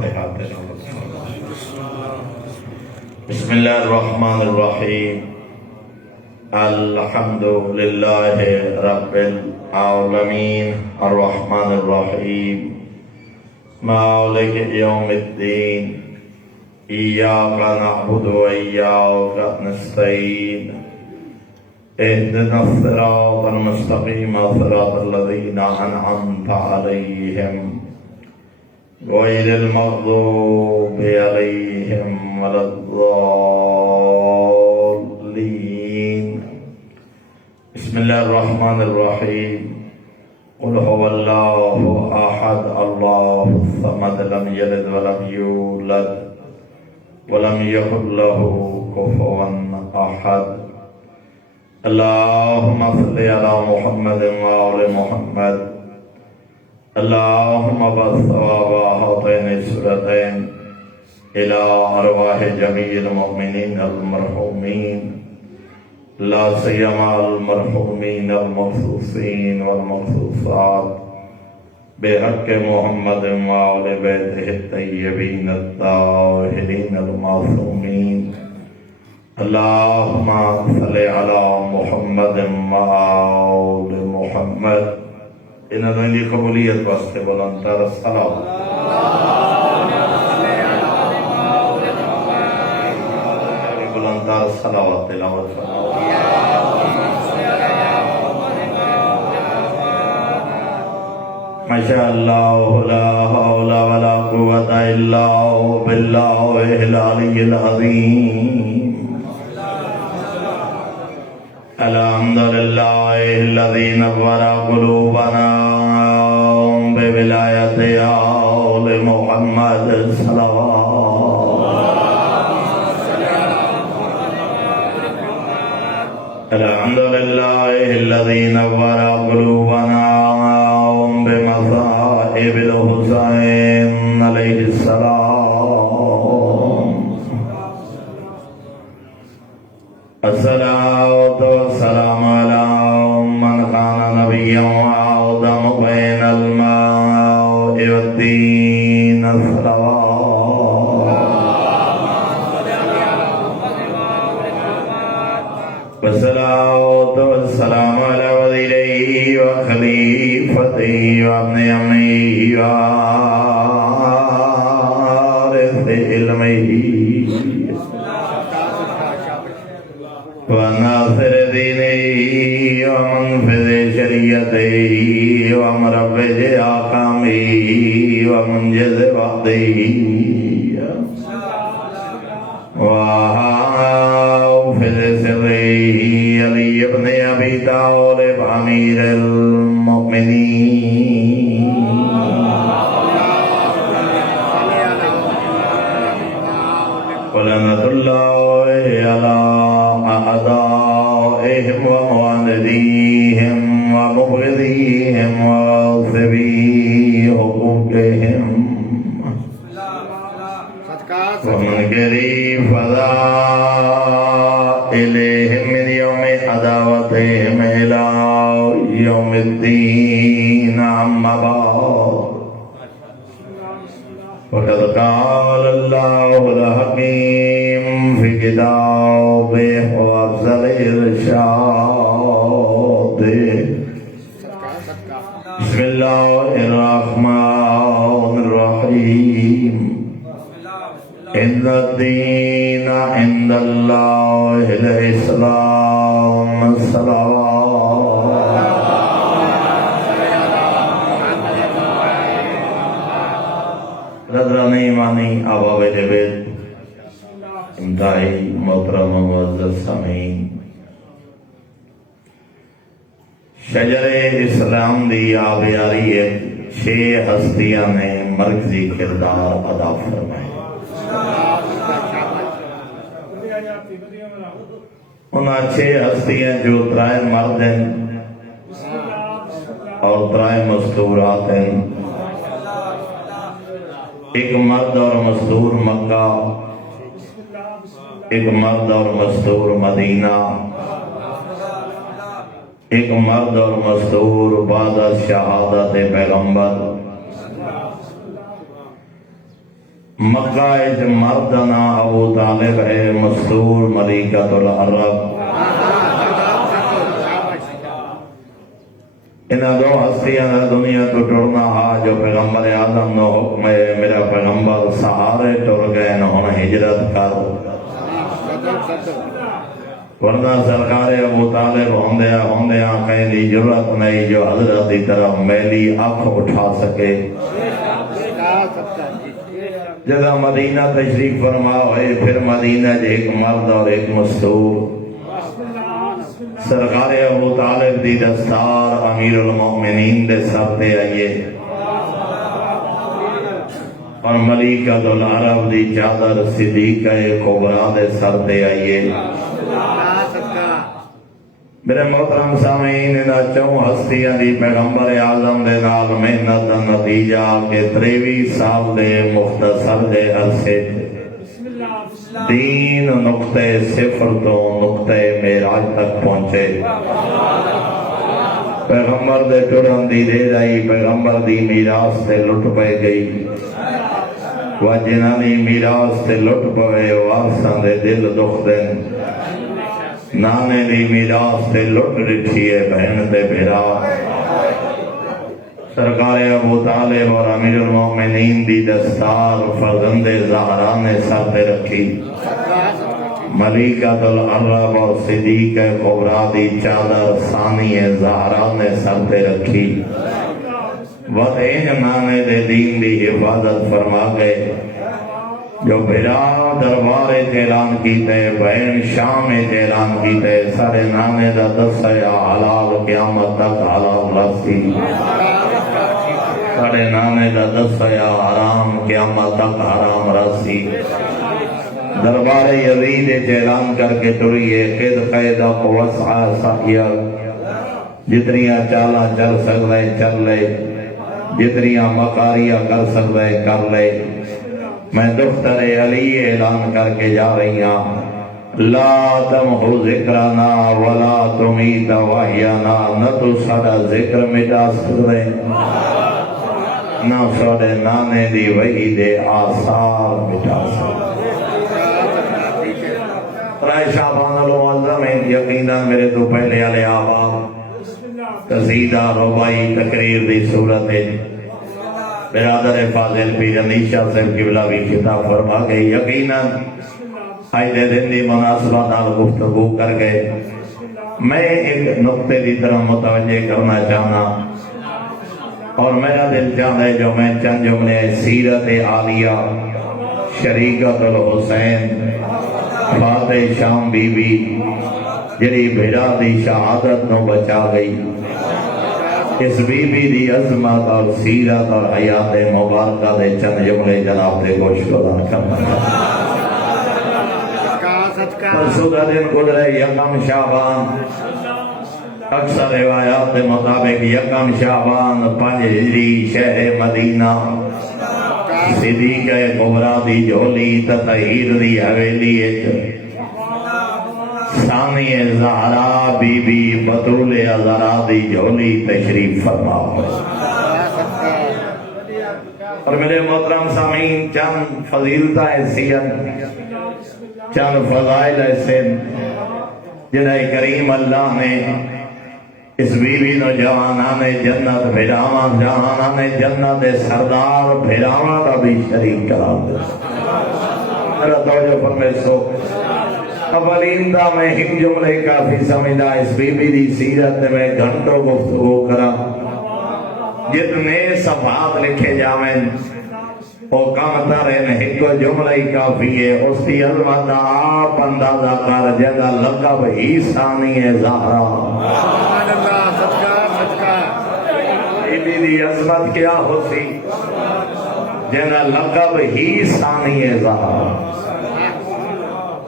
فاتحہ بسم اللہ الرحمن الرحیم الحمد للہ رب العالمین الرحمن الرحیم مالک یوم الدین ایاک نعبد و ایاک نستعین اهدنا الصراط المستقیم صراط الذین انعمت علیہم غیر المغضوب علیہم ولا الضالین بسم اللہ الرحمن الرحیم قل هو اللہ احد اللہ الصمد لم یلد ولم یولد ولم یکن له کفوا احد اللہم صل علی محمد وآل محمد اللہم بثواب هاتین السورتین الى ارواح جمیع المؤمنین المرحومین لا سیما المرحومین المخصوصین والمخصوصات بحق محمد وآل بیتہ الطیبین الطاہرین المعصومین اللہم صل علی محمد وآل محمد انہوں نے قبولیت واسطے بلندتر الصلاۃ بلندتر الصلاۃ تلاوت ماشاء اللہ لا حول ولا قوة الا باللہ العلی العظیم الحمد للہ الذی نور قلوبنا بولایت آل محمد صلوات الحمد للہ الذی نور قلوبنا بمصائب الحسین علیہ السلام الصلاة والسلام على من كان نبيا وآدم بين الماء والدين والصلاة والسلام على وزيره وخليفته وابن أمه ووارث علمه وناصر دینه ومنفذ شریعته ومروج احکامه ومنجز وعده وحافظ سره علی ابن ابی طالب امیر المؤمنین ولعنۃ اللہ علی أعدائهم ومعانديهم ومبغضيهم وغاصبي حقوقهم ومنكري فضائلهم من يوم عداوتهم إلى يوم الدين أما بعد وقد قال الله الحكيم في كتابه وأفضل الإرشاد بسم الله الرحمن الرحيم إن الدين عند الله الإسلام الصلوات رضرانی مانی آباب جبید امتائی محترم معزز سامعین شجر اسلام دی آبیاری ہے 6 ہستیاں نے مرکزی کردار ادا فرمائے انہاں 6 ہستیاں جو 3 مرد ہیں اور 3 مستورات ہیں ایک مرد اور مستور مکہ ایک مرد اور مستور مدینہ ایک مرد اور مستور بعد از شہادت پیغمبر مکہ اچ مردنا ابو طالب ہے مستور ملیکۃ العرب انہاں دو ہستیاں دا دنیا تو ٹرنا ہا جو پیغمبر اعظم نو حکم ہے میرا پیغمبر سہارے ٹر گئے نہ ہن ہجرت کر ورنہ سرکار ابو طالب ہوندیا کہیں دی ضرورت نہیں جو حضرت کی طرف میلی آنکھ اٹھا سکے جگہ مدینہ تشریف فرما ہوئے پھر مدینہ جے ایک مرد اور ایک مستور سرکار ابو طالب دی دستار امیر المؤمنین دے سر تے آئیے اور ملیکۃ العرب دی چادر صدیقہ کبریٰ دے سر تے آئیے میرے محترم سامعین انہاں چوں ہستیاں دی پیغمبر اعظم دے نال محنت دا نتیجہ کہ 23 سال دے مختصر دے عرصے دین نقطے صفر تو نقطے معراج تک پہنچے پیغمبر دے ٹرن دی دیر آئی پیغمبر دی میراث تے لٹ پے گئی وہ جنہاں دی میراث تے لٹ پوے وارثاں دے دل دکھ دین نانے دی میراث تے لٹ ڈٹھی ہے بہن دے بھرا سرکار ابو طالب اور امیر المؤمنین دی دستار فرزند زہرا نے سر پہ رکھی ملیکۃ العرب اور صدیقہ کبریٰ دی چادر ثانی زہرا نے سر پہ رکھی وطین نانے دے دین دی حفاظت فرما گئے جو بھرا دربار اعلان کیتے بہن شام اعلان کیتے سارے نانے دا دسیا حلال قیامت تک حلال رسی سارے نانے دا دسیا حرام قیامت تک حرام رسی دربار یزید اعلان کر کے ٹریے قید قیدہ وسع ساکیا جتنیاں چالا چل سکتے چل لے جتنیاں مکاریاں کر سکتے کر لے میں دفتر علی اعلان کر کے جا رہی ہوں لا تمحو ذکرنا ولا تمیت وحینا نہ تو سارا ذکر مٹا سکتے نہ سارے نانے دی وحی دے آثار مٹا سکتے رائے شعبان المعظم یقیناً میرے تو پہلے علی آبا قصیدہ ربائی تقریر دی صورت ہے برادر فاضل پیر انیشہ صاحب قبلہ بھی خطاب فرما گئے یقیناً آج دن دی مناسبت نال گفتگو کر گئے میں ایک نقطے دی طرح متوجہ کرنا چاہنا اور میرا دل چاہتا ہے جو میں چند جملے سیرت عالیہ شریکت الحسین فاتح شام بی بی جڑی بھیڑا دی شہادت نو بچا گئی اس بی بی دی عظمت اور سیرت اور حیات مبارکہ دے چند جملے جناب دے گوشت ادا کرنا پرسوں کا دن گزرے یکم شعبان اکثر روایات کے مطابق یکم شعبان 5 ہجری شہر مدینہ صدیقہ کبریٰ دی جھولی تطہیر دی حویلی ثانی زہرا بی بی بطول ازہرا دی جھولی تشریف فرما اور میرے محترم سامعین چند فضیلتہ حیثیت چند فضائل ایسے جنہیں کریم اللہ نے اس بی بی نوجوانان جنت بھیراواں جہانان جنت سردار بھیراواں کا بھی شریک قرار دے میرا توجہ فرمائے سو اولین دا میں ہم جملے کافی سمجھا اس بی بی دی سیرت میں گھنٹوں گفتگو کرا جتنے صفحات لکھے جاویں وہ کم ترین ایک جملہ ہی کافی ہے اس کی عظمت آپ اندازہ کر جگہ لقب ہی ثانی زہرا بی بی دی عظمت کیا ہوتی جگہ لقب ہی ثانی زہرا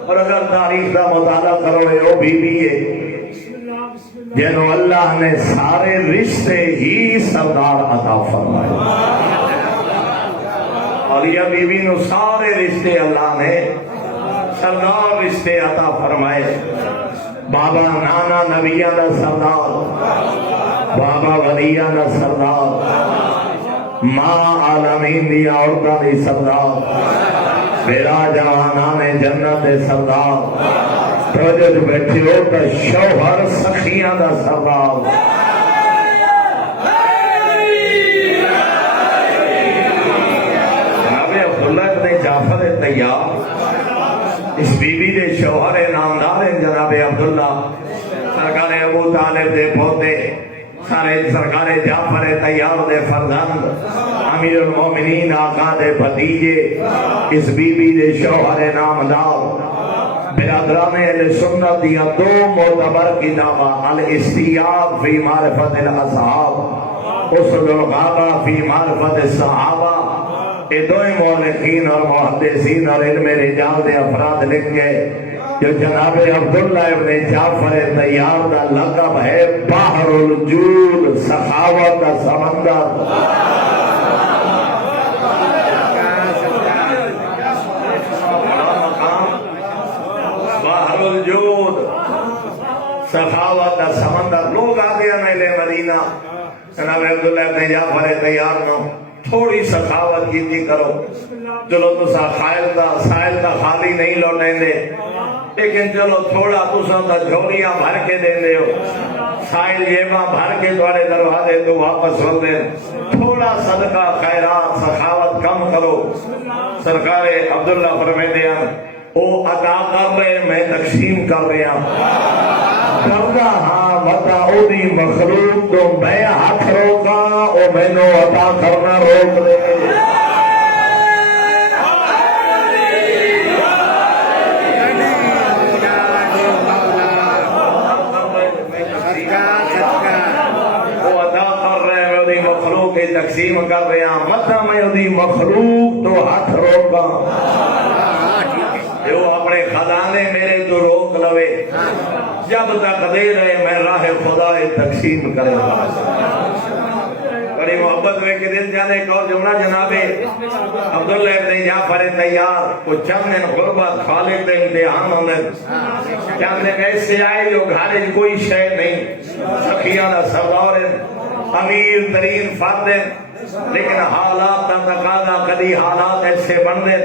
اور اگر تاریخ کا مطالعہ کرو وہ بی بی ہے جنہوں اللہ نے سارے رشتے ہی سردار عطا فرمائے اور یہ بی بی نو سارے رشتے اللہ نے سردار رشتے عطا فرمائے بابا نانا نبیہ دا سردار بابا ولیہ دا سردار ماں عالمین دی عورتاں دی سردار میرا جوانان جنت دے سردار توجہ جو بیٹھے ہو تا شوہر سخیاں دا سردار جناب عبداللہ ابن جعفر طیار اس بی بی دے شوہر نامدار ہیں جناب عبداللہ سرکار ابو طالب دے پوتے سارے سرکار جعفر طیار دے فرزند امیر المومنین آقا دے بھتیجے اس بی بی دے شوہر نامدار برادران اہل سنت دیا دو معتبر کتاباں الاستیاب فی معرفت الاصحاب اصل الغابہ فی معرفت الصحابہ یہ دوئے مولقین اور محدثین اور علم رجال دے افراد لکھ گئے جو جناب عبداللہ ابن جعفر طیار دا لقب ہے بحر الجود سخاوت کا سمندر بحر الجود سخاوت کا سمندر لوگ آتے ہیں نیلے مدینہ جناب عبداللہ ابن جعفر طیار نو تھوڑی سخاوت کی کرو چلو تو سائل کا خالی نہیں لوٹیں دے لیکن چلو تھوڑا تساں تا جھولیاں بھر کے دیں دے ہو سائل جیباں بھر کے دوارے دروازے تو واپس ہو دیں تھوڑا صدقہ خیرات سخاوت کم کرو سرکار عبداللہ فرمائے دیا او عطا کر رہے میں تقسیم کر رہا کرنا ہاں وطا او دی مخلوق تو میں ہاتھ روکا او میں نو عطا کرنا روک دے تقسیم کر رہے ہیں مطلب میں دی مخلوق تو ہاتھ روکا جو اپنے خزانے میرے تو روک لوے جب تک دے رہے میں راہ خدا تقسیم کرے گا بڑی محبت میں کہ دل جانے کو جملہ جناب عبداللہ ابن جعفر طیار کو چند دن غربت خالق دے امتحان ہونے چند دن ایسے آئے جو گھارے کوئی شے نہیں سخیانہ سردار امیر ترین فرد لیکن حالات تا تقاضا کدی حالات ایسے بن دے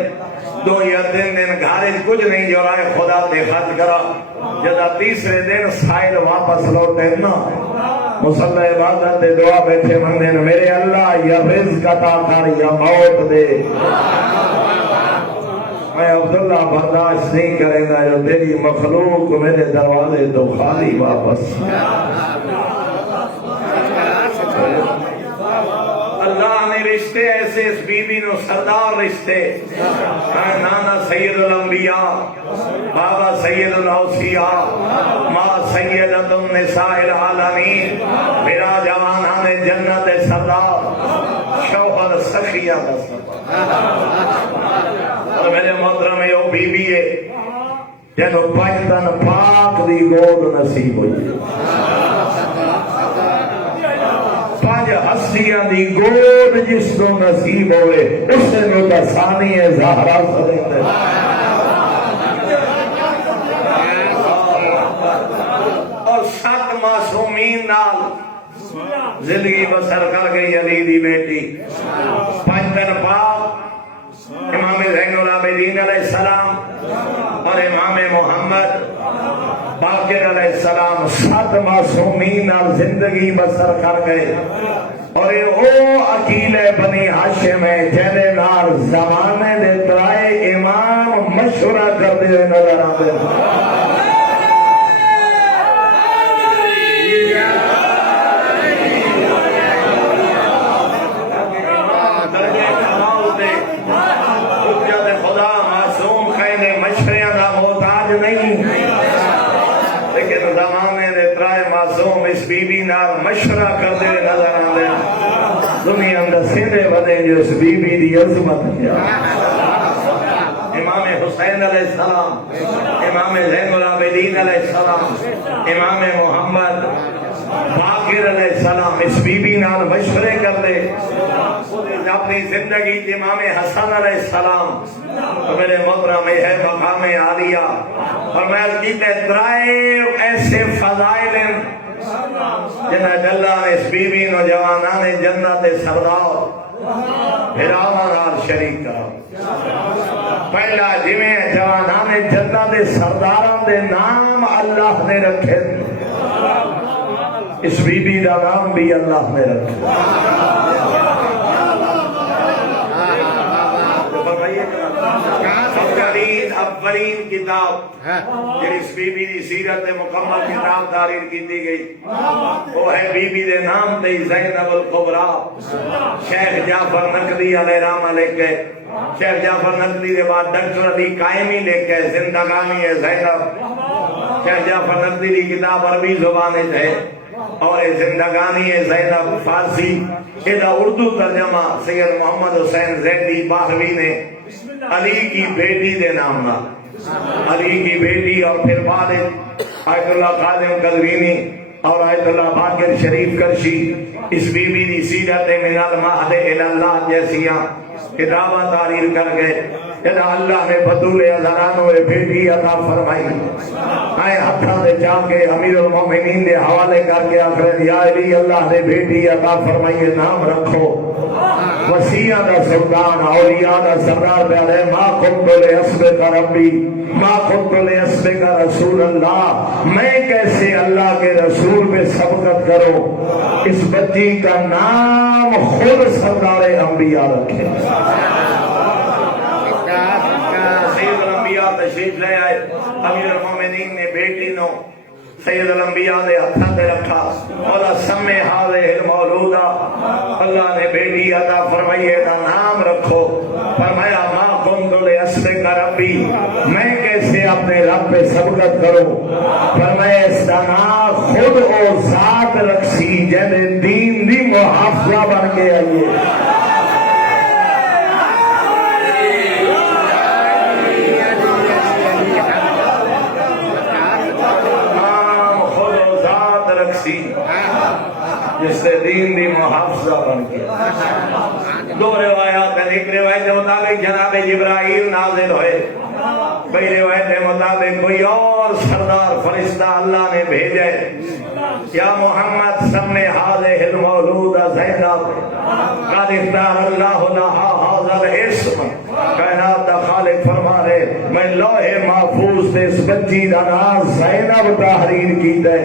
دو یا تین دن گھارے کچھ نہیں جو رائے خدا تے خط کرا جدا تیسرے دن سائل واپس لوٹے نا مصلی عبادت دے دعا بیٹھے من دین میرے اللہ یا رزق عطا کر یا موت دے میں عبداللہ برداشت نہیں کریں گا جو تیری مخلوق میرے دروازے تو خالی واپس اللہ نے رشتے ایسے اس بی بی نو سردار رشتے نانا سید الانبیاء بابا سید الاوصیاء ماں سیدۃ النساء العالمین میرا جوانان جنت سردار شوہر سخیہ کا سردار اور میرے محترم یہ وہ بی بی ہے جنہوں بچتن پاک دی گود نصیب ہوئی ہستیاں دی گود جس کو نصیب ہوئے اسے نو تسانی زہرا سرندے اور 7 معصومین نال زندگی بسر کر گئی علی دی بیٹی 5 دن پاک امام زین العابدین علیہ السلام اور امام محمد باقر علیہ السلام 7 معصومین نال زندگی بسر کر گئے اور او عقیل بنی ہاشم ہے جہدے نال زمانے دے ترائے امام مشورہ کرتے ہوئے نظر آتے خدا معصوم کہنے مشوریاں دا محتاج نہیں لیکن زمانے دے ترائے معصوم اس بی بی نال مشورہ کرتے ہوئے نظر آتے دنیا اندر سیدھے بدے جو اس بی بی دی عظمت کیا امام حسین علیہ السلام امام زین العابدین علیہ السلام امام محمد باقر علیہ السلام اس بی بی نال مشورے کر دے اپنی زندگی امام حسن علیہ السلام میرے محترم میں ہے مقام عالیہ اور میں کہتے ترائے ایسے فضائل جنہ اللہ نے اس بی بی نوجوانان جنت سردار بھراواں نال شریک کرو پہلا جویں جوانان جنت دے سرداراں دے نام اللہ نے رکھے اس بی بی دا نام بھی اللہ نے رکھے اولین کتاب جس بی بی دی سیرت مکمل کتاب تحریر کی گئی وہ ہے بی بی دے نام تے زینب الکبریٰ شیخ جعفر نقوی علیہ رحمہ لے کے شیخ جعفر نقوی کے بعد ڈاکٹر علی قائمی لے کے زندگانی ہے زینب شیخ جعفر نقوی کی کتاب عربی زبان ہے اور زندگانی ہے زینب فارسی یہ اردو ترجمہ سید محمد حسین زیدی باہوی نے علی کی بیٹی دے نام نہ علی کی بیٹی اور پھر بعد آیت اللہ قادم قدوینی اور آیت اللہ باقر شریف کرشی اس بی بی دی سیرت من المہد الاللہ جیسیاں کتابہ تحریر کر گئے کہ اللہ نے بدول ازرانو بیٹی عطا فرمائی آئے ہتھا دے جا کے امیر المومنین دے حوالے کر کے آخر یا علی اللہ نے بیٹی عطا فرمائی نام رکھو وسیعہ دا سلطان اولیاء دا سردار بیادے ما کنت لِأَسْبِقَ ربی ما کنت لِأَسْبِقَ رسول اللہ میں کیسے اللہ کے رسول پہ سبقت کرو اس بچی کا نام خود سردار انبیاء رکھے سید الانبیاء تشریف لے آئے امیر المومنین نے بیٹی نو سید الانبیاء نے ہتھا دے رکھا مولا سمے حاضر المولودہ اللہ نے بیٹی عطا فرمائیے دا نام رکھو فرمایا ما کنت لِأَسْبِقَ ربی میں کیسے اپنے رب پہ سبقت کروں فرمایا اس دا نام خود اور ذات رکھسی جنہیں دین دی محافظہ بن کے آئیے جس سے دین دی محافظہ بن کے دو روایات ہیں ایک روایت کے مطابق جناب جبرائیل نازل ہوئے کئی روایت کے مطابق کوئی اور سردار فرشتہ اللہ نے بھیجے یا محمد سمے حاضر المولود زینب قد اختار اللہ لہا حاضر اسم کائنات دا خالق فرما رہے میں لوح محفوظ سے اس بچی دا نام زینب تحریر کی دے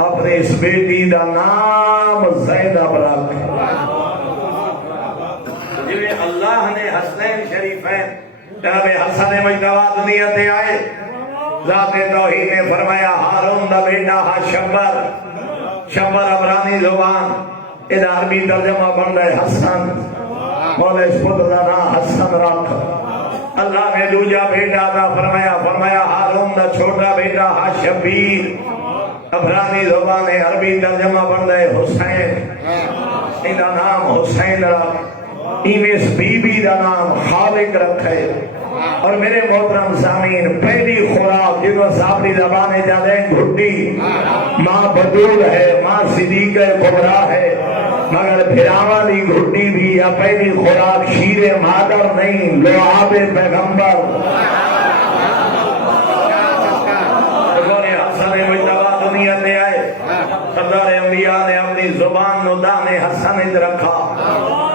اپنے اس بیٹی دا نام زینب رکھ جنہیں اللہ نے حسنین شریفین جناب حسن مجتبی دنیا تے آئے ذات توحید نے فرمایا ہارون دا بیٹا شبر عبرانی زبان ادھا عربی ترجمہ بن رہے حسن مولا اس پتر دا نام حسن رکھ اللہ نے دوجا بیٹا دا فرمایا ہارون دا چھوٹا بیٹا شبیر عبرانی زبان عربی ترجمہ بن رہے حسین انہا نام حسین رکھ اس بی بی دا نام خالق رکھے اور میرے محترم سامعین پہلی خوراک جنہوں صاحبی زبان جانے گھٹی ماں بدول ہے ماں صدیق کبریٰ ہے مگر بھراواں دی گھٹی بھی یا پہلی خوراک شیر مادر نہیں لعاب پیغمبر سردار انبیاء نے اپنی زبان نو دانے حسن رکھا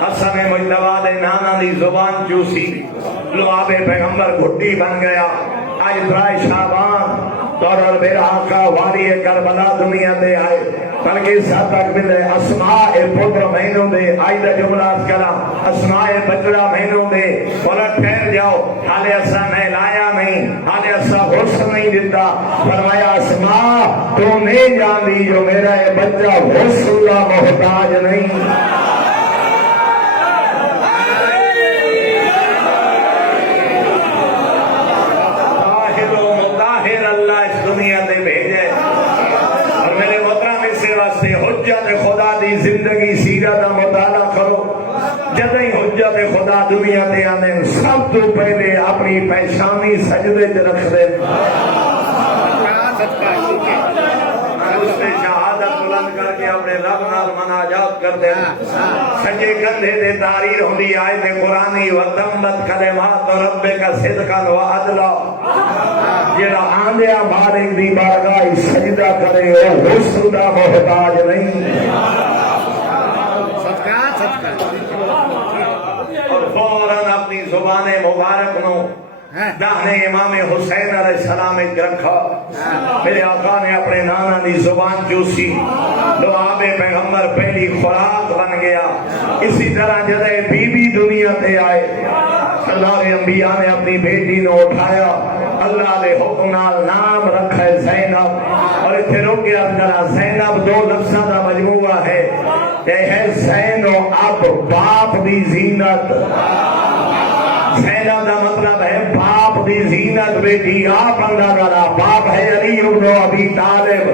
حسن مجتبی دے نانا دی زبان چوسی لعاب پیغمبر گھٹی بن گیا آج برائے شعبان طور میرا آقا واری کربلا دنیا دے آئے بلکہ ساتھ تک ملے اسماء پتر مہینوں دے آئی دا جملات کرا اسماء بچڑا مہینوں دے بولا ٹھہر جاؤ حالے ایسا میں لایا نہیں حالے ایسا حسن نہیں دیتا فرمایا اسماء تو نہیں جاندی جو میرا یہ بچہ حسن کا محتاج نہیں زندگی سیرت کا مطالعہ کرو جدیں حجت خدا دنیا تے آنے سب تو پہلے اپنی پیشانی سجدے تے رکھ دے اس نے شہادت بلند کر کے اپنے رب نال مناجات کر دے سجے کندھے دے تحریر ہوندی آیت قرآنی وتمت کلمات ربک صدقا وعدلا جڑا آندیا مالک دی بارگاہ سجدہ کرے وہ حسن دا محتاج نہیں اور فوراً اپنی زبان مبارک نو دہنے امام حسین علیہ السلام رکھا. میرے آقا نے اپنے نانا دی زبان چوسی، لعاب پیغمبر پہلی خوراک بن گیا. اسی طرح جدے بی بی دنیا تے آئے، اللہ کے انبیاء نے اپنی بیٹی نے اٹھایا، اللہ دے حکم نال نام رکھا ہے زینب. اور اتنے روکے اندرا زینب دو لفظاں دا مجموعہ ہے، یہ ہے زین و اب، باپ دی زینت. زینب دا مطلب ہے باپ دی زینت. بیٹی آپ اندازہ لا، باپ ہے علی ابن ابی طالب.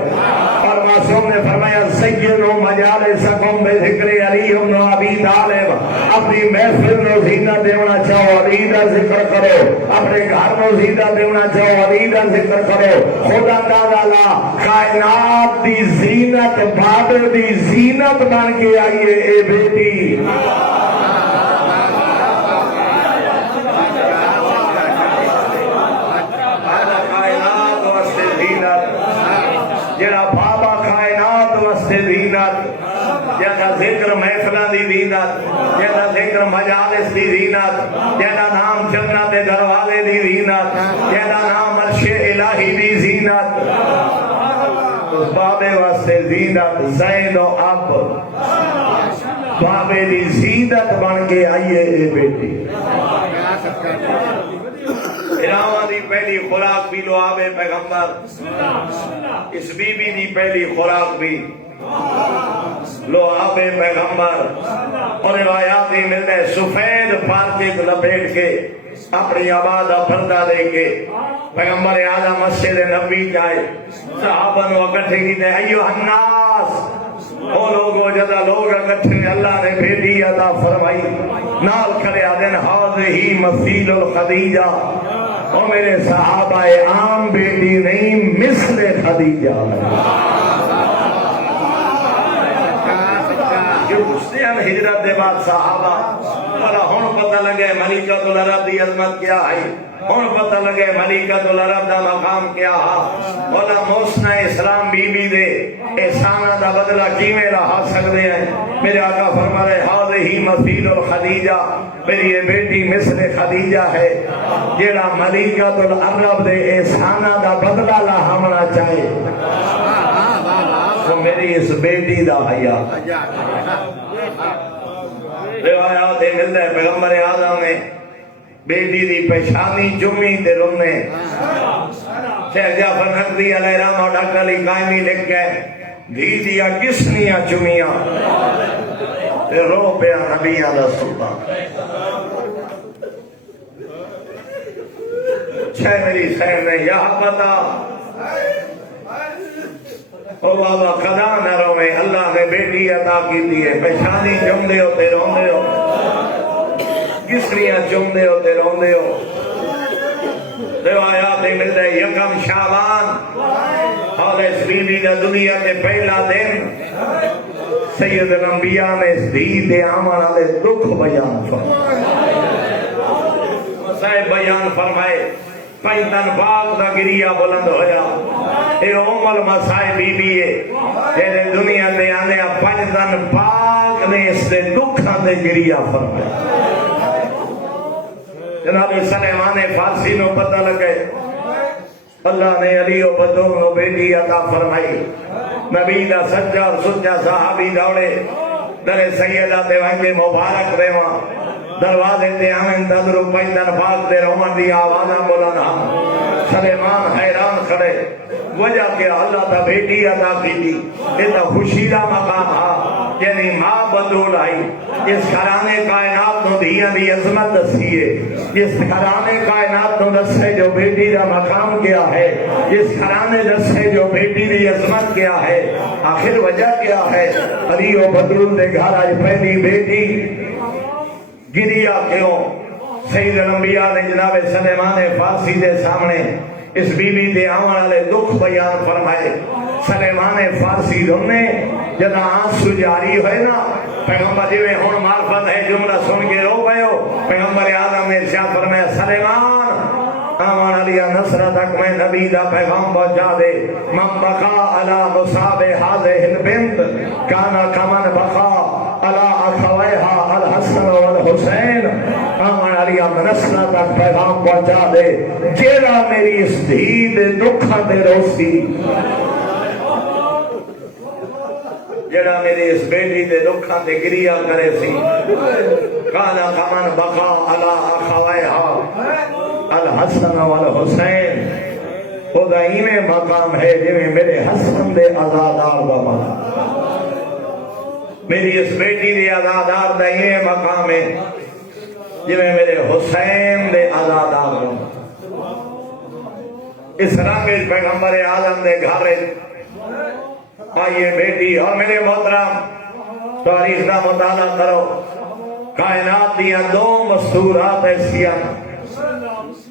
اور معصوم نے فرمایا سیدو مجالسکم بذکر علی ابن ابی طالب. اپنی محفل نو زینت دینا چاہو علی دا ذکر کرو، اپنے گھر نو زینت دینا چاہو علی دا ذکر کرو. خدا اندازہ لا، کائنات دی زینت بابے دی زینت بن کے آئیے اے بیٹی. جڑا بابا کائنات واسطے زینت، جڑا ذکر محفلاں دی زینت، جڑا ذکر مجالس دی زینت، جڑا نام جنت دے دروازے دی زینت، جڑا نام عرش الہی دی زینت. اس بابے واسطے زینت زین و اب، بابے دی زینت بن کے آئیے اے بیٹی. علاوہ دی پہلی خوراک بھی لعاب پیغمبر، اس بی بی دی پہلی خوراک بھی لعاب پیغمبر. اور روایات ہی ملتے ہیں سفید پارچے کو لپیٹ کے اپنی آبادہ پردہ دے کے پیغمبر اعظم مسجد نبی جائے، صحابہ نو اکٹھے کیتے ایوہ الناس، وہ لوگوں جدا لوگ اکٹھے اللہ نے بیٹی عطا فرمائی. نال کھڑے آدن ہی مثیل الخدیجہ، اور میرے صحابہ عام بیٹی نہیں مثل خدیجہ. جو گھستے ہیں ہجرت دے بعد صحابہ، بڑا ہون پتہ لگے ملکۃ العرب دی عظمت کیا ہے، ہون پتہ لگے ملکۃ العرب دا مقام کیا ہے. مولا محسنہ اسلام بی بی دے احسانہ دا بدلہ کیویں رہا سکتے ہیں. میرے آقا فرما رہے ہی مثیل الخدیجہ، میری یہ بیٹی مثل خدیجہ ہے. جیڑا ملکۃ العرب دے احسانہ دا بدلہ لاہمنا چاہے تو میری اس بیٹی دا حیا. روایات ملتا ہے پیغمبر اعظم نے بیٹی دی پیشانی جمی تے رونے. شیخ جعفر نقوی علیہ رحمہ ڈاکٹر علی قائمی لکھ کے دھی دیا کسنیاں چمیاں تے رو پیا نبیاں دا سلطان. چھے میری خیر نے یہاں پتا او بابا قدا نہ روے، اللہ نے بیٹی عطا کی دیئے. پیشانی جم دے ہوتے رون دے ہو، کسریاں جم دے ہوتے رون دے ہو. روایات مل دے یکم شعبان اور اس بیوی دا دنیا کے پہلا دن سید الانبیاء نے اس دید آمن والے دکھ بیان فرمائے. صاحب بیان فرمائے پینتن باغ دا گریہ بلند ہویا. اے عمل مسائے بی بی ہے جیسے دنیا دے آنے پینتن باغ نے اس دے دکھاں دے گریہ فرمائے. جناب سلیمان فارسی نو پتہ لگے اللہ نے علی و بدر نو بیٹی عطا فرمائی. نبی دا سچا اور سچا صحابی دوڑے در سیدہ تے وہنگے مبارک دے وہاں دروازے تے آمین تدرو پینتن باغ دے رومن دی آوازاں بولنا. سلیمان حیران کھڑے، وجہ کیا اللہ تا بیٹی عطا کی دی. یہ تا خوشی دا مقام ہا، یعنی ماں بدول آئی. اس گھرانے کائنات نو دھیاں دی عظمت دسیے، اس گھرانے کائنات نو دسے جو بیٹی دا مقام کیا ہے، اس گھرانے دسے جو بیٹی دی عظمت کیا ہے. آخر وجہ کیا ہے؟ علی و بدر دے گھر آج پہلی بیٹی گریا کیوں؟ سید الانبیاء نے جناب سلیمان فارسی دے سامنے اس بی بی دے آمن والے دکھ بیان فرمائے. سلیمان فارسی رونے جدا آنسو جاری ہوئے نا، پیغمبر جی میں ہون معرفت ہے جملہ سن کے رو گئے ہو. پیغمبر آدم نے ارشاد فرمایا سلیمان آمن علیہ نصرت تک میں نبی دا پیغام پہنچا دے. من بقا علی مصاب حاضر البنت کانا کمن بقا علی اخویہا الحسن والحسین آمن علی نسلہ تک پیغام پہنچا دے جیڑا میری اس دھی دے دکھاں دے روسی جڑا میری اس بیٹی دے دکھاں تے گریا کرے سی کانا کمن بقا علی اخویہا الحسن والحسین خدا میں مقام ہے جویں میرے حسن دے عزادار دا مقام میری اس بیٹی دے عزادار دا یہ مقام ہے جویں میرے حسین دے عزادار دا اس رنگ پیغمبر اعظم دے گھر آئیے بیٹی اور میرے محترم تاریخ کا مطالعہ کرو کائنات دیا دو مستورات ایسیاں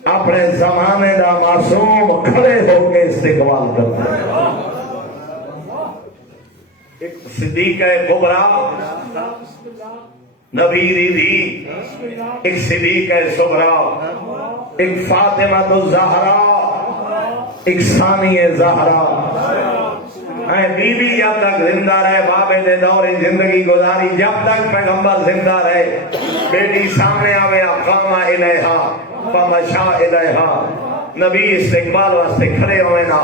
اپنے زمانے دا معصوم کھڑے ہو کے استقبال کرتے ہیں ایک صدیقہ کبریٰ نبی دی ایک صدیقہ صغریٰ ایک فاطمہ الزہرا ایک ثانی زہرا بی بی جب تک زندہ رہے بابے دے دور زندگی گزاری جب تک پیغمبر زندہ رہے بیٹی سامنے آوے قام الیہا فمشا الیہا نبی استقبال واسطے کھڑے ہوئے نا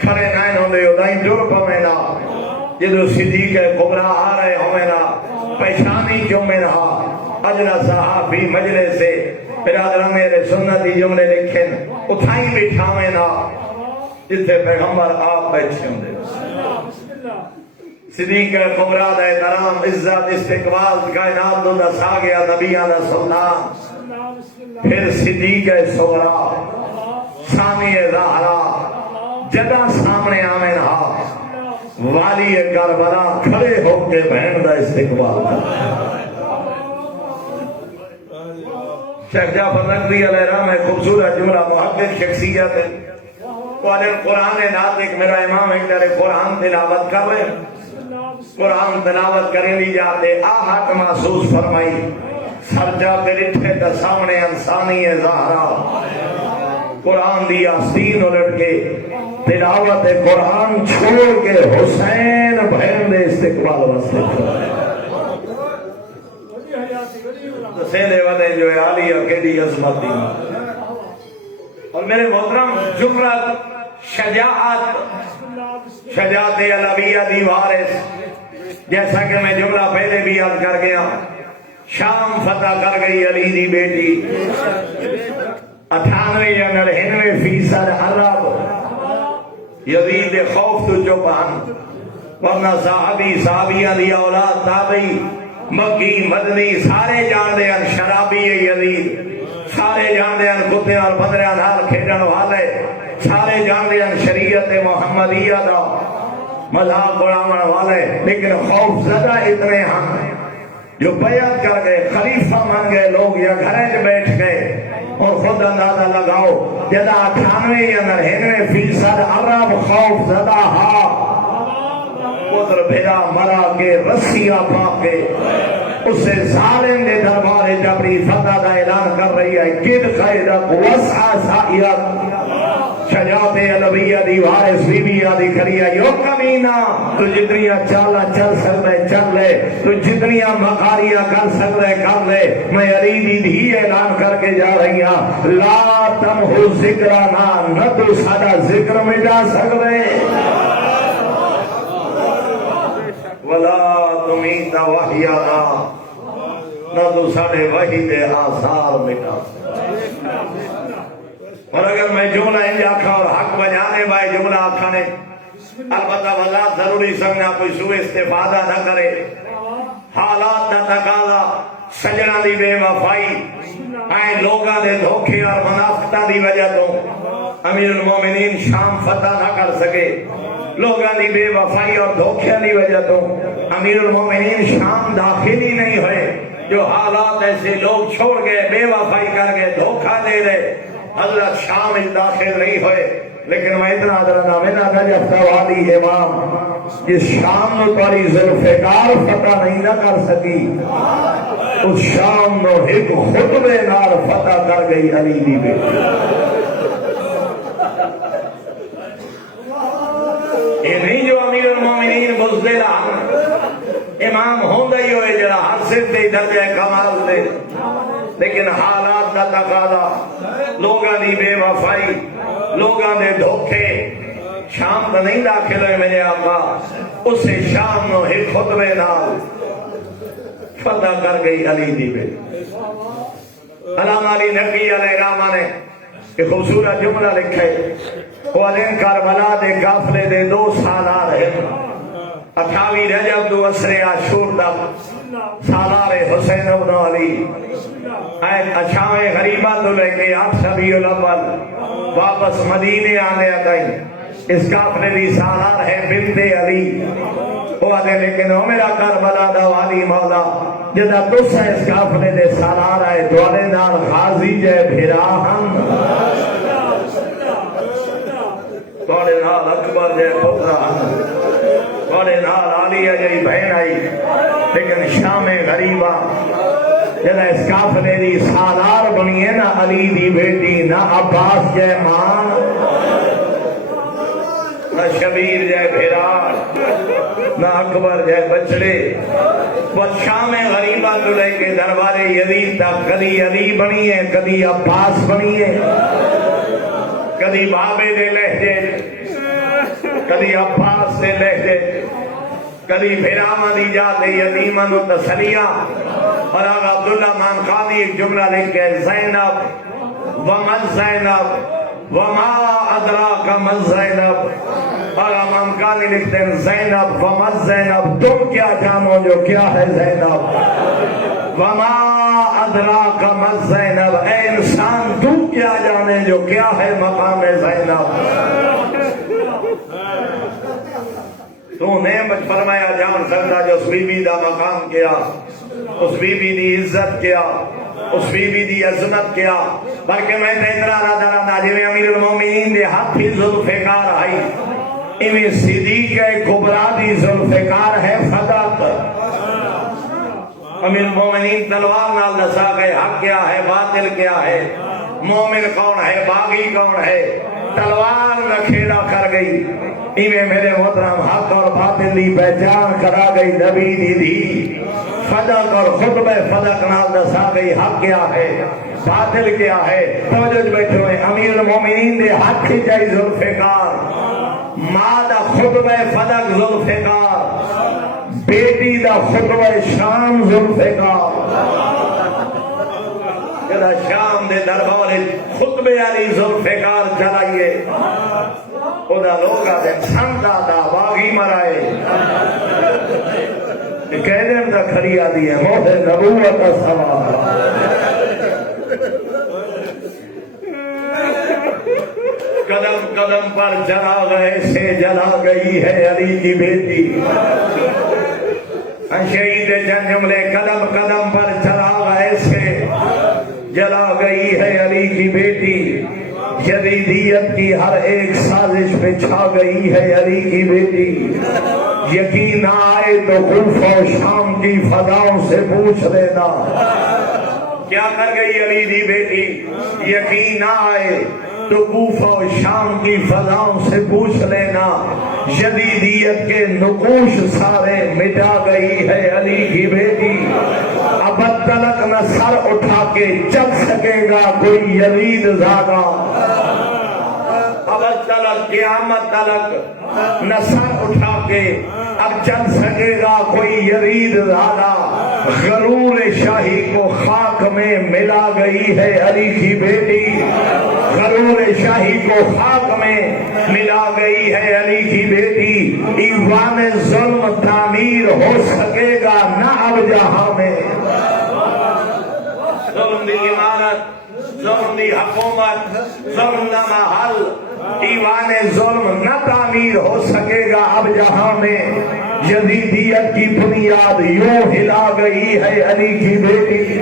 کھڑے نائن ہوندے ادائیں جڑ پوے نا جدو صدیق کبریٰ آ رہے ہوئے نا پہچانی جو میں رہا اجلا صحابی مجلس سے برادران میرے سنتی جملے لکھن اٹھائیں بٹھاوے نا جتھے پیغمبر آپ بیٹھے ہوں دے صدیق کبریٰ دا احترام عزت استقبال کائنات دو دسا گیا نبیان دا سلطان پھر صدیق صغریٰ ثانی زہرا جگہ سامنے آمین ہا والی کربلا کھڑے ہو کے بہن دا استقبال شیخ جعفر نقوی علیہ الرحمہ خوبصورت جملہ محقق شخصیت ہے قرآن ناطق میرا امام ایک طرح قرآن تلاوت کر رہے قرآن تلاوت کریں لی جاتے آہت محسوس فرمائی سرجا کے رٹھے تا سامنے انسانی زہرا قرآن دی آستین الٹ کے تلاوت قرآن چھوڑ کے حسین بہن دے استقبال واسطے سیدے ودے جو عالی اکیلی عظمت دی اور میرے محترم جمرت شجاعت علویہ دی وارث جیسا کہ میں جملہ پہلے بھی یاد کر گیا شام فتح کر گئی علی دی بیٹی 98 یا 99% عرب یزید خوف تو چوپان ورنہ صحابیہ دی اولاد تابعی مکی مدنی سارے جان دے ان شرابی یزید سارے جان دے ان کتے اور بندرے نال کھیڈن والے سارے جان دے ان شریعت محمدیہ دا مذہب اڑاون والے لیکن خوف زدہ اتنے ہیں جو بیعت کر گئے خلیفہ مان گئے لوگ یا گھریں بیٹھ گئے اور خود اندازہ لگاؤ جدا 98 یا 99% عرب خوف زدہ ہا پتر بھیڑا مرا کے رسیاں پاک کے اسے ظالم دے دربار جبری فتح دا اعلان کر رہی ہے کد خیرت وسع سائیت شجاعت علویہ دی وارث بی بی آدھی کھڑی ہے یو کمینہ تو جتنیاں چالا چل سکتے چل لے تو جتنیاں مقاریاں کر سکتے کر لے میں علی دی دھی اعلان کر کے جا رہی ہوں لا تمہو ذکرانا نہ تو سادہ ذکر میں جا سکتے ولا تمیت وحیانا نہ تو ساڑھے وحی دے آثار مٹا اور اگر میں جملہ انجا آکھا اور حق بجانے بائے جملہ آکھانے البتہ وضاحت ضروری سمجھا کوئی سوء استفادہ نہ کرے حالات نہ تقاضا سجنہ دی بے وفائی آئیں لوگاں دے دھوکے اور منافقتہ دی وجہ تو امیر المومنین شام فتح نہ کر سکے لوگاں دی بے وفائی اور دھوکے دی وجہ تو امیر المومنین شام داخلی نہیں ہوئے جو حالات ایسے لوگ چھوڑ گئے بے وفائی کر گئے دھوکہ دے رہے حضرت شام داخل نہیں ہوئے لیکن میں اتنا درنا میں نہ نجف والی امام جس شام نو تاری ذوالفقار فتح نہیں نہ کر سکی اس شام نو ایک خطبے نار فتح کر گئی علی دی بیٹی یہ نہیں جو امیر المومنین بزدلہ امام ہوندہ ہی ہوئے جڑا ہر صرف دے درجہ کمال دے، لیکن حالات دا تقاضا، لوگاں دی بے وفائی، لوگاں دے دھوکے، شام دا نہیں داخل ہوئے میرے آقا، اسے شام نو ایک خطبے نال فتح کر گئی علی دی بے۔ علامہ علی نقی علیہ الرحمہ نے ایک خوبصورت جملہ لکھے، وہ علم کربلا دے قافلے دے 2 سالار ہیں، 28 رجب دو اسرے عاشور دا سالار حسین ابن علی، 28 غریبہ تو لے کے 8 ربیع الاول واپس مدینے آنے آگئی۔ اس قافلے دی سالار ہے بنت علی، وہ آدھے لیکن او میرا کربلا دا والی مولا جدا تسا اس قافلے دے سالار آئے دوالے نال غازی جے بھرا ہم، دوالے نال اکبر جے پترا ہم، دوالے نال عالیہ جے بہن آئی، لیکن شام غریبہ جدا اس قافلے دی سالار بنیے نہ علی دی بیٹی، نہ عباس جے ماں، نہ شبیر جے بھرا، نہ اکبر جے بچڑے۔ بس شام غریبہ تو لے کے دربار یزید تک کدی علی بنی ہے، کدی عباس بنی ہے، کدی بابے دے لہجے، کدی عباس دے لہجے، کدی بھرامہ دی جاتے یتیمہ نو تسلیہ۔ اور آقا عبداللہ مان قاضی ایک جملہ لکھے، زینب ومن زینب وما ادراک من زینب، اور امام قاضی لکھتے ہیں زینب ومن زینب، تم کیا جانو جو کیا ہے زینب، وما ادراک من زینب، اے انسان تم کیا جانے جو کیا ہے مقام زینب۔ تو نعمت فرمایا جان سکتا جو اس بی بی دا مقام کیا، اس بی بی دی عزت کیا، اس بی بی دی عظمت کیا، بلکہ میں تیترا رہا رہا جویں امیر المومنین دے ہاتھی ذوالفقار آئی، انہیں صدیق کبریٰ دی ذوالفقار ہے فدق۔ امیر المومنین تلوار نال دسا گئے حق کیا ہے باطل کیا ہے، مومن کون ہے باغی کون ہے، تلوار میں کھیڑا کر گئی، انہیں میرے محترم حق اور باطل دی پہچان کرا گئی، نبی دی دی فدق اور خطبہ فدق نال دسا گئی حق کیا ہے باطل کیا ہے۔ توجہ بیٹھے ہوئے امیر المومنین دے حق جائی ذوالفقار، ماں دا خطبہ فدق ذوالفقار، بیٹی دا خطبہ شام ذوالفقار، جدا شام دے دربار خطبے علی ذوالفقار چلائیے، خدا لوگا دے سنتا دا باغی مرائے، کہہ دیں دا کھڑی آدھی ہے موت نبوت کا سوال۔ قدم قدم پر جلا گئے سے جلا گئی ہے علی کی بیٹی، شہید جن جملے قدم قدم پر جلا گئے سے جلا گئی ہے علی کی بیٹی، یزیدیت کی ہر ایک سازش پہ چھا گئی ہے علی کی بیٹی، یقین آئے تو کوفہ و شام کی فضاؤں سے پوچھ لینا کیا کر گئی علی دی بیٹی، یقین آئے تو کوفہ و شام کی فضاؤں سے پوچھ لینا، یزیدیت کے نقوش سارے مٹا گئی ہے علی کی بیٹی، اب تلک نہ سر اٹھا کے چل سکے گا کوئی یزید زادہ، اب تلک قیامت تلک نہ سر اٹھا کے اب چل سکے گا کوئی یزید زادہ، غرور شاہی کو خاک میں ملا گئی ہے علی کی بیٹی، غرور شاہی کو خاک میں ملا گئی ہے علی کی بیٹی، ایوان ظلم تعمیر ہو سکے گا نہ اب جہاں میں، ظلم دی عمارت، ظلم دی حکومت، ظلم دا محل، ایوان ظلم نہ تعمیر ہو سکے گا اب جہاں میں، یزیدیت کی بنیاد یوں ہلا گئی ہے علی کی بیٹی،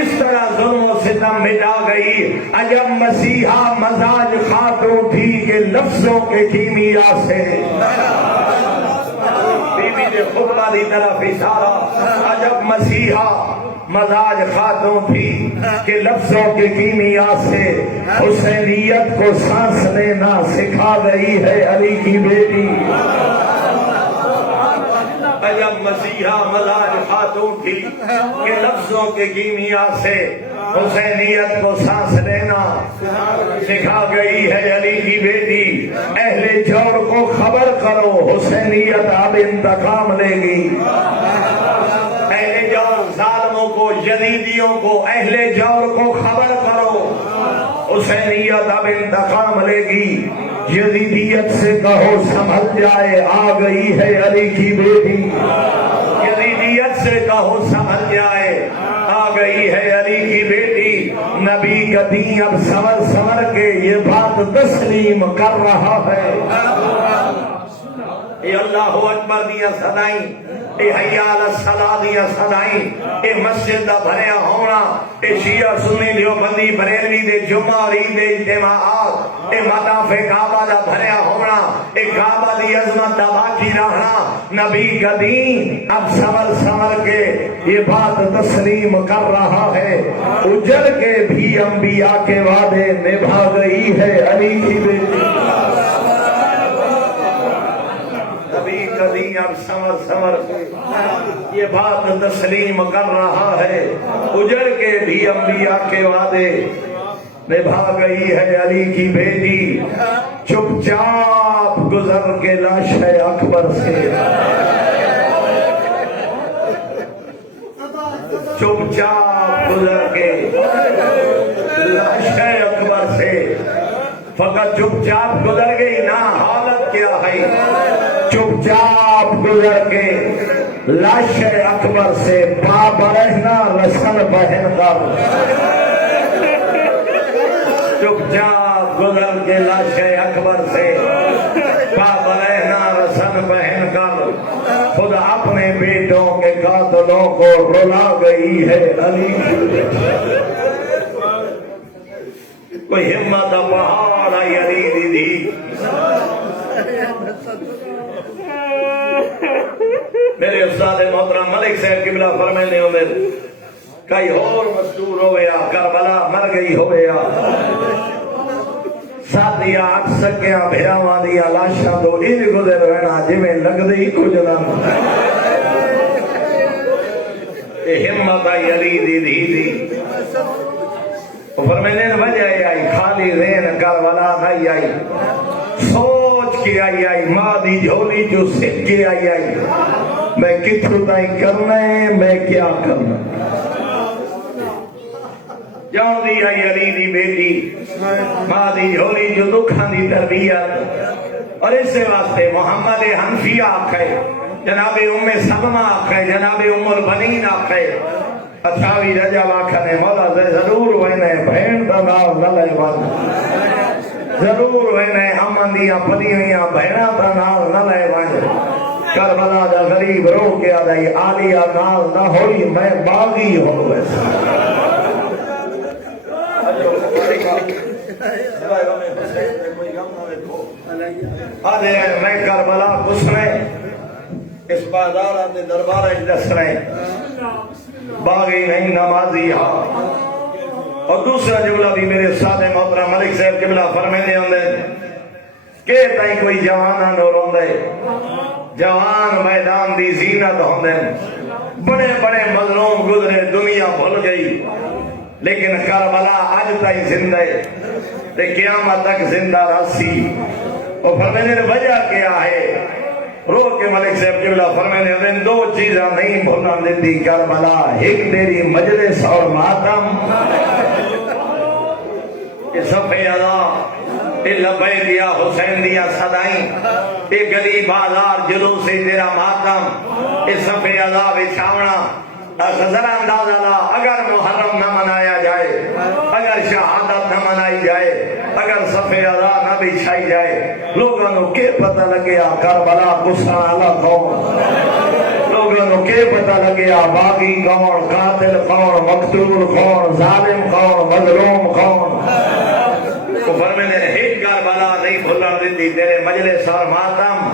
اس طرح ظلم و ستم مٹا گئی، عجب مسیحا مزاج خاتون تھی کہ لفظوں کے کیمیا سے، بی بی نے خطبہ دی طرف اشارہ، عجب مسیحا مزاج خاتون تھی کہ لفظوں کے کیمیا سے حسینیت کو سانس لینا سکھا گئی ہے علی کی بیٹی، عجب زینب مسیحا مزاج خاتون تھی کہ لفظوں کے کیمیا سے حسینیت کو سانس لینا سکھا گئی ہے علی کی بیٹی اہل جور کو خبر کرو حسینیت اب انتقام لے گی اہل جور ظالموں کو یزیدیوں کو اہل جور کو خبر کرو حسینیت اب انتقام لے گی یزیدیت سے کہو سنبھل جائے آ گئی ہے علی کی بیٹی یزیدیت سے کہو سنبھل جائے آ گئی ہے علی کی بیٹی نبی کا دین اب سمر سمر کے یہ بات تسلیم کر رہا ہے اے اللہ اکبر دیا صدائیں اے حیا علی الصلاۃ دیا صدائیں اے مسجد دا بھریا ہونا اے شیعہ سنی دیوبندی بریلوی دے جمعہ اور عید دے اجتماعات اے مطاف کعبہ دا بھریا ہونا اے کعبہ دی عظمت دا باقی رہنا نبی کا دین اب سمر سمر کے یہ بات تسلیم کر رہا ہے اجڑ کے بھی انبیاء کے وعدے نبھا گئی ہے علی کی بیٹی اب سمر سمر یہ بات تسلیم کر رہا ہے اجڑ کے بھی انبیاء کے وعدے نبھا گئی ہے علی کی بیٹی چپ چاپ گزر کے لاش اکبر سے چپ چاپ گزر کے لاش اکبر سے فقط چپ چاپ گزر گئی نا حالت کیا ہے چپ چاپ گزر کے لاش اکبر سے پا برہنا رسن بہن کر چپ چاپ گزر کے لاش اکبر سے پا برہنا رسن بہن کر خود اپنے بیٹوں کے قاتلوں کو رلا گئی ہے علی کوئی ہمت پہاڑ آئی علی دی میرے استاد محترم ملک صاحب قبلہ فرمانے ہوئے کئی اور مستور ہویا کربلا مر گئی ہویا ساتھیا اٹھ سکیاں بھیراواں دیا لاشاں تو ان گزر رہنا جویں لگدی کچھ نہ اے ہمت آئی علی دی فرمانے نے وجہ آئی خالی ذہن کربلا نہیں آئی سوچ کے آئی ماں دی جھولی جو سکھ کے آئی میں کتھوں تائیں کرنا ہے میں کیا کرنا جاؤں دی آئی علی دی بیٹی ماں دی جھولی جو دکھاں دی تربیت اور اس سے واسطے محمد حنفیہ آکھے جناب ام سلمہ آکھے جناب ام البنین آکھے اچھاوی رجب آکھنے مولا ضرور وینے بھین دا نال نہ لے بند ضرور وینے امن دیا پلی ہویاں بہنا دا نال نہ لے بند کربلا دا غریب رو کے آدائی آلیا نال نہ ہوئی میں باغی ہو ویسا آدھے میں کربلا کسنے اس بازار آدھے دربار اجلسنے باغی نہیں نمازی ہاں اور دوسرا جملہ بھی میرے استاد محترم ملک صاحب قبلہ فرمانے ہوندے کہ تائیں کوئی جوانہ نو روندے جوان میدان دی زینت ہوندے بڑے بڑے مظلوم گزرے دنیا بھول گئی لیکن کربلا آج تائیں زندہ تے قیامت تک زندہ راسی اور فرمانے نے وجہ کیا ہے رو کے ملک صاحب قبلہ فرمانے ہوندے دو چیزاں نہیں بھولنا دیتی کربلا ایک تیری مجلس اور ماتم یہ صفحے ادا یہ لبے دیا حسین دیا صدائیں یہ گلی بازار جلوس تیرا ماتم یہ صفحے ادا بچھاونا ذرا اندازہ لا اگر محرم نہ منایا جائے اگر شہادت نہ منائی جائے اگر صفحے ادا نہ بچھائی جائے لوگوں کو کیا پتہ لگیا کربلا غصہ اللہ کون لوگوں کو کیا پتہ لگیا باغی کون قاتل کون مقتول کون ظالم کون مظلوم کون تو فرمانے نے ایک کربلا نہیں بھولن دیتی تیرے مجلس اور ماتم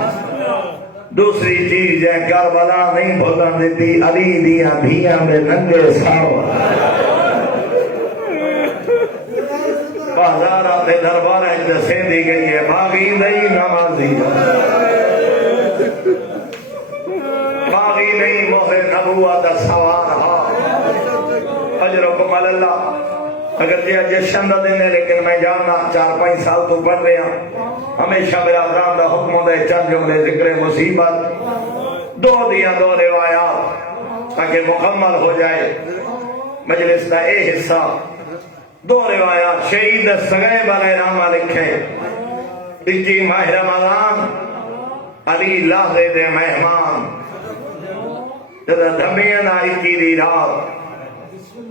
دوسری چیز ہے کربلا نہیں بھولن دیتی علی دیاں دھیاں میں ننگے ساو بازارہ تے دربارہ جسے دی گئی ہے باغی نہیں نمازی باغی نہیں مہر نبوت سوار اجرکم اللہ. اگر یہ جشن دا دن ہے لیکن میں جاننا 4-5 سال تو پڑھ رہے ہیں ہمیشہ میرا برام دا حکم دے چند جملے ذکر مصیبت 2 روایات تاکہ مکمل ہو جائے مجلس دا اے حصہ. 2 روایات شہید سگائے والے نامہ لکھے 21 ماہ رمضان علی لحظے دے مہمان جدہ دھمیاں نا 21 دی رات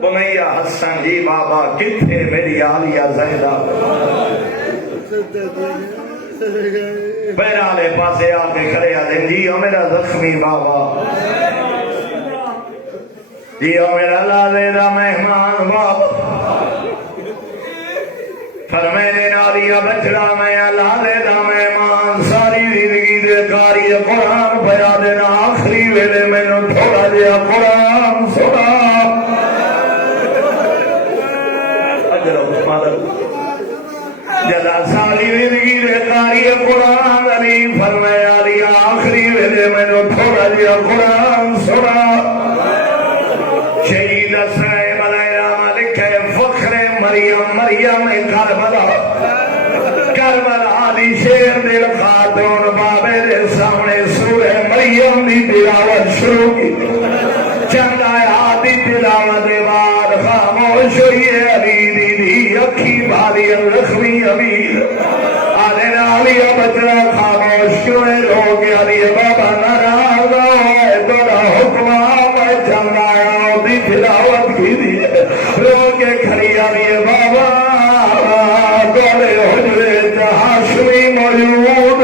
بنیا حسن جی بابا کتھے میری عالیہ زہدہ بہرحالے پاسے آ کے کھڑے آدھیں جی او میرا زخمی بابا جی او میرا لالے دا مہمان بابا فرمینے نالیہ بچڑا میں لالے دا مہمان ساری زندگی دے کاری قرآن پیا دینا آخری ویلے میں نو تھوڑا جیا قرآن سنا جدا ساری زندگی دے کاری قرآن علی فرمایا علی آخری ویلے میں نو تھوڑا جیا قرآن سنا. شہید اسرائیم علیہ السلام لکھے فخر مریم کربلا علی شیر دل خاتون بابے دے سامنے سورہ مریم دی تلاوت شروع کی. چند آیات دی تلاوت دے بعد خاموش ہوئی علی دی اکھی بھاری رخمی امیر آنے نالی بچنا خاموش کیوں ہے لوگ علی بابا ناراض ہے تھوڑا حکم میں چند آیات دی تلاوت کی دی لوگ کھڑی علی بابا گولے حجرے ہاشمی موجود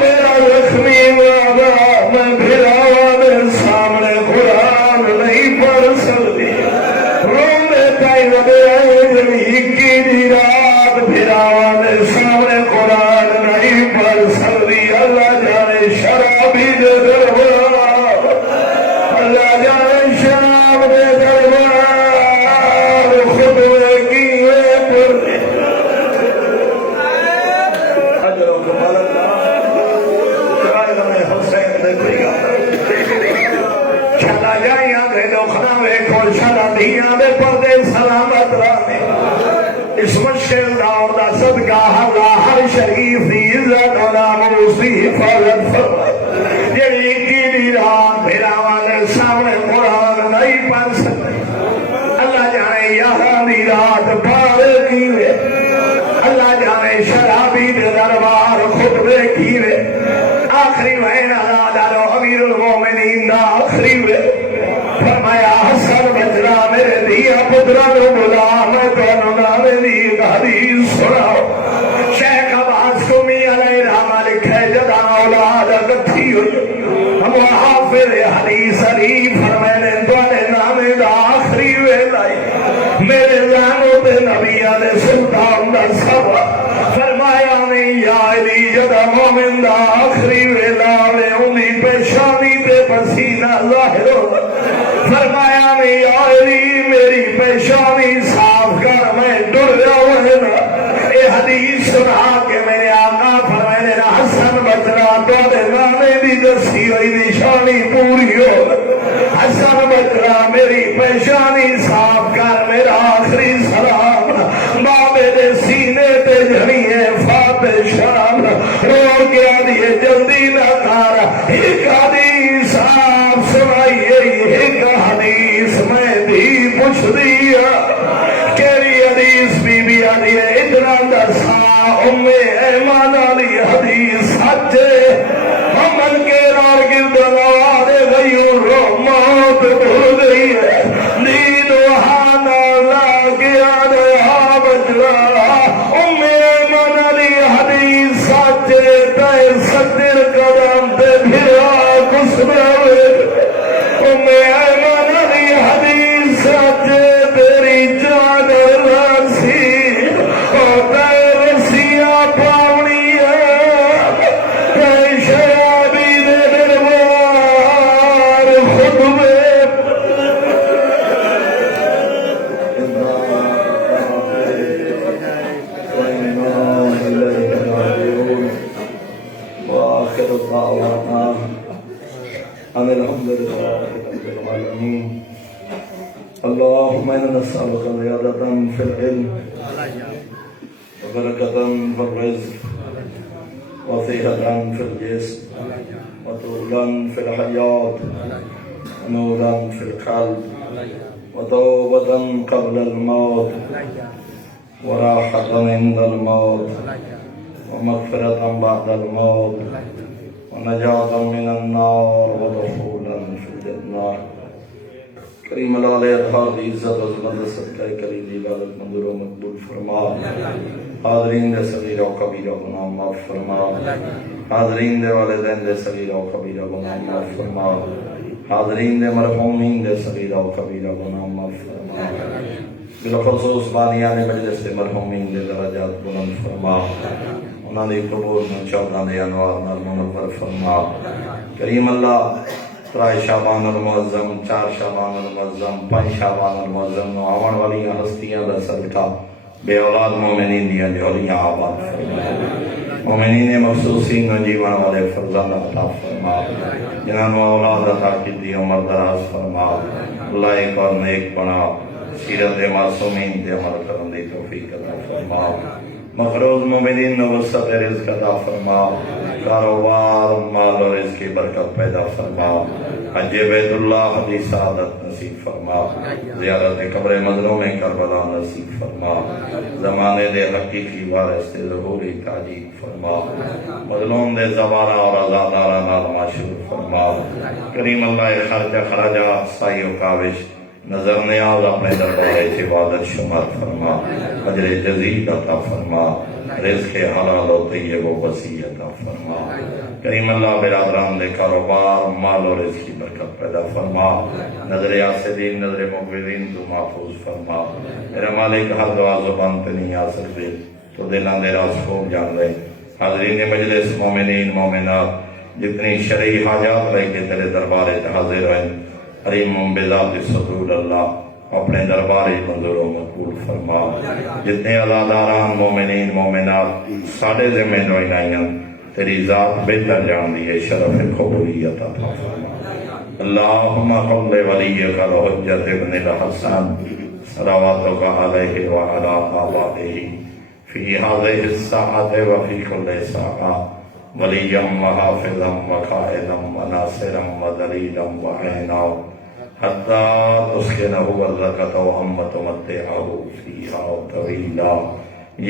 میرا رخمی بابا میں بھراوان سامنے قرآن نہیں پڑھ سکتی روندے تائی ودے آئے کی رات بھراوان سامنے قرآن نہیں پڑھ سکتی. اللہ جانے شرابی دے دربار اللہ جانے شراب دے دربار خطوے کیوے پر اجرکم اللہ چرائے میں حسین دے کوئی گا چلا جائیاں دے دکھنا ویکھو چلا دیاں دے پردے سلامت رانے اس مشکل دور دا صدقہ اللہ ہر شریف دی عزت و ناموسی حفاظت فرمائے. جیڑی کی رات بھراوان سامنے قرآن نہیں پڑھ سکتے اللہ جانے یہاں دی رات پار کیوے اللہ جانے شرابی دے دربار خطبے کیوے آخری وین اللہ دارو امیر المومنین دا آخری وین فرمایا حسن بچنا میرے دیا پترہ نو بلا میں تو نامے دی حدیث سناؤ. شیخ عباس قمی علیہ رحمہ لکھے جدا اولاد اکٹھی ہوئی ہم حافظ حدیث علی فرمائنے دوارے نامے دا آخری ویلائی میرے زانو تے نبی علیہ سلطان دا سب فرمایا نہیں یا علی جدا مومن دا آخری ویلاوے انہی پیشانی تے پسینہ ظاہر ہو فرمایا نہیں یا علی میری پیشانی صاف کر میں ڈر جاؤں اے حدیث سنا کہ میرے آقا فرمائنے حسن بچنا تو نامے دی دسی ہوئی نشانی پوری ہو حسن بچنا میری پیشانی صاف کر میرا آخری سلام بابے دے سینے تے جھڑیے فاتح شام رو گیا دیے جلدی نہ کار ایک حدیث آپ سنائیے ایک حدیث میں بھی پوچھ دیا کیری حدیث بی بی علی اتنا درسا ایمان علی حدیث سچے ہمن کے رار گردنا دے گئیوں رو موت بھول گئی ہے نیند وہانا لاگیا دیا بچلا ایمان علی حدیث سچے تے صدر قدم تے بھرا کسبے ایمان علی حدیث سچے تیری جان راسی نسألك زيادة في العلم وبركة في الرزق وصحة في الجسم وطولا في الحياة ونورا في القلب وتوبة قبل الموت وراحة عند الموت ومغفرة بعد الموت ونجاة من النار ودخولا في الجنة. کریم اللہ علیہ اظہار دی عزت عظمت صدقہ کریم دی عبادت منظور و مقبول فرما. حاضرین دے صغیرہ و کبیرہ گناہ معاف فرما. حاضرین دے والدین دے صغیرہ و کبیرہ گناہ معاف فرما. حاضرین دے مرحومین دے صغیرہ و کبیرہ گناہ معاف فرما. بالخصوص بانیان مجلس دے مرحومین دے درجات بلند فرما. انہاں دی قبور میں چودہ دے انوار نال منور فرما. کریم اللہ ترائی شعبان المعظم، 4 شعبان المعظم، 5 شعبان المعظم نو آون والی ہستیاں دا صدقہ بے اولاد مومنین دیا جولیاں آباد فرما. مومنین مخصوصین نو جیوان والے فرزند عطا فرما. جنہاں نو اولاد عطا کی دی عمر دراز فرما. لائق اور نیک بنا. سیرت معصومین دے عمل کرن دی توفیق عطا فرما. مقروض مومنین نو وسعت رزق عطا فرما. کاروبار مال اور رزق کی برکت پیدا فرما. حج بیت اللہ دی سعادت نصیب فرما. زیارت قبر مظلوم کربلا نصیب فرما. زمانے دے حقیقی وارث سے ظہوری تاجیب فرما. مظلوم دے زبارہ اور ازادارہ نال معشور فرما. کریم اللہ خرچہ خراجہ سائی و کاوش نظر نیاز اپنے دربار عبادت شمار فرما. اجر جزیل عطا فرما. رزق حلال و طیب و وسیع عطا فرما. کریم اللہ برادران دے کاروبار مال و رزق کی برکت پیدا فرما. نظر حاسدین نظر مقبلین تو محفوظ فرما. میرا مالک ہر دعا زبان پہ نہیں آ سکتے تو دلان دے راز خوب جان رہے. حاضرین مجلس مومنین مومنات جتنی شرعی حاجات رہ کے تیرے دربار حاضر ہیں حریم بذات صدور اللہ اپنے دربار منظور و مقبول فرما. جتنے عزاداران مومنین مومنات ساڑھے ذمہ نوائنائیاں تیری ذات بہتر جان دیئے شرف قبولیت عطا فرما. اللہم قل ولیک الحجت ابن الحسن صلواتک علیہ وعلا آبائہ فی هذه الساعة وفی کل ساعة ولیا وحافظا وقائدا وناصرا ودلیلا وعینا حتی تسکنہ ورزقت وامت متعہ فیہا طویلا.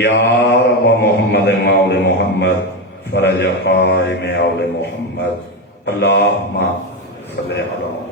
یا رب محمد مول محمد فرج قائم اول محمد. اللہم صلی اللہ